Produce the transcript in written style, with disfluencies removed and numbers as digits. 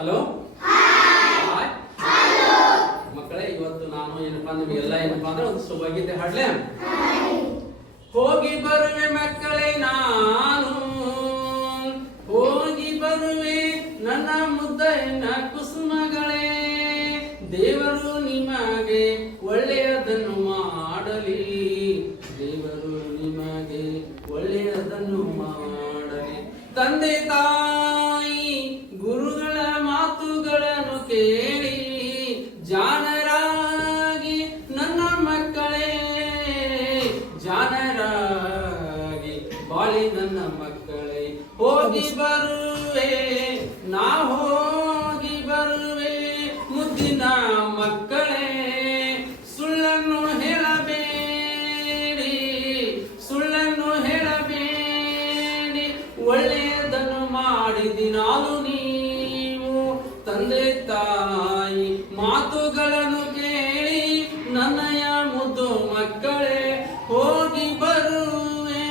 Hello hi ಮಕ್ಕಳೇ, ಇವತ್ತು ನಾನು ಏನಪ್ಪಾ ನಿಮಗೆಲ್ಲ ಏನಪ್ಪಾ ಅಂದ್ರೆ ಒಂದು ಶುಭಗೀತೆ ಹಾಡ್ಲೆ. ಹೋಗಿ ಬರುವೆ ಮಕ್ಕಳೇ ನಾನು, ಹೋಗಿ ಬರುವೆ ನನ್ನ ಮುದ್ದೈನ ಕುಸುಮಗಳೇ, ದೇವರು ನಿಮಗೆ ಒಳ್ಳೆಯದನ್ನು ಮಾಡಲಿ, ದೇವರು ನಿಮಗೆ ಒಳ್ಳೆಯದನ್ನು ಮಾಡಲಿ. ತಂದೆ ತಾಯಿ ಗುರುಗಳ ಮಾತುಗಳನ್ನು ಕೇಳಿ ಜಾಣರಾಗಿ ನನ್ನ ಮಕ್ಕಳೇ, ಜಾಣರಾಗಿ ಬಾಳಿ ನನ್ನ ಮಕ್ಕಳೇ. ಹೋಗಿ ಬರುವೆ ನಾ ಹೋಗಿ ಬರುವೆ ಮುದ್ದಿನ ಮಕ್ಕಳೇ, ಸುಳ್ಳನ್ನು ಹೇಳಬೇಡಿ, ಸುಳ್ಳನ್ನು ಹೇಳಬೇಡಿ, ಒಳ್ಳೆಯದನ್ನು ಮಾಡಿದಿ ನಾನು ನೀವು. ತಂದೆ ತಾಯಿ ಮಾತುಗಳನ್ನು ಕೇಳಿ ನನ್ನಯ ಮುದ್ದು ಮಕ್ಕಳೇ, ಹೋಗಿ ಬರುವೆ